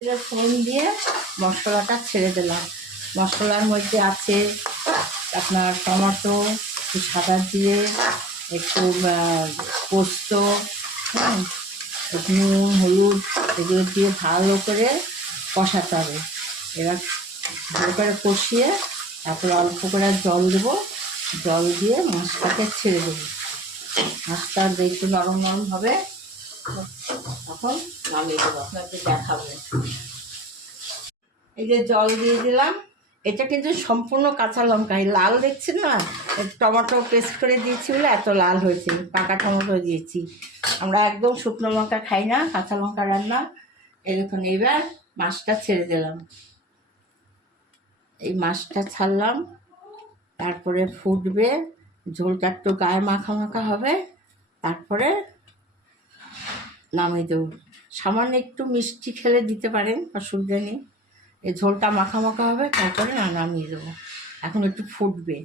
ফোড়ন দিয়ে মশলাটা ছেড়ে দিলাম। মশলার মধ্যে আছে আপনার টমেটো, একটু সাদা জিরে, একটু পোস্ত, হ্যাঁ, নুন, হলুদ, এগুলো দিয়ে ভালো করে কষাতে হবে। এবার ভালো করে কষিয়ে তারপরে অল্প করে জল দেবো, জল দিয়ে মাছটাকে ছেড়ে দেবো। মাছটা একটু নরম নরম হবে, তখন নামিয়ে দেবো, আপনাকে দেখাবো। এই যে জল দিয়ে দিলাম, এটা কিন্তু সম্পূর্ণ কাঁচা লঙ্কা, এই লাল দেখছেন না, টমেটো পেস্ট করে দিয়েছি বলে এত লাল হয়েছে, পাকা টমেটো দিয়েছি। আমরা একদম শুকনো লঙ্কা খাই না, কাঁচা লঙ্কা রান্না। এই দেখুন, এবার মাছটা ছেড়ে দিলাম, এই মাছটা ছাড়লাম, তারপরে ফুটবে, ঝোলটা একটু গায়ে মাখা মাখা হবে, তারপরে নামিয়ে দেবো। সামান্য একটু মিষ্টি খেলে দিতে পারেন, অসুবিধা নেই। এই ঝোলটা মাখা মাখা হবে, তারপরে নামিয়ে দেবো। এখন একটু ফুটবে।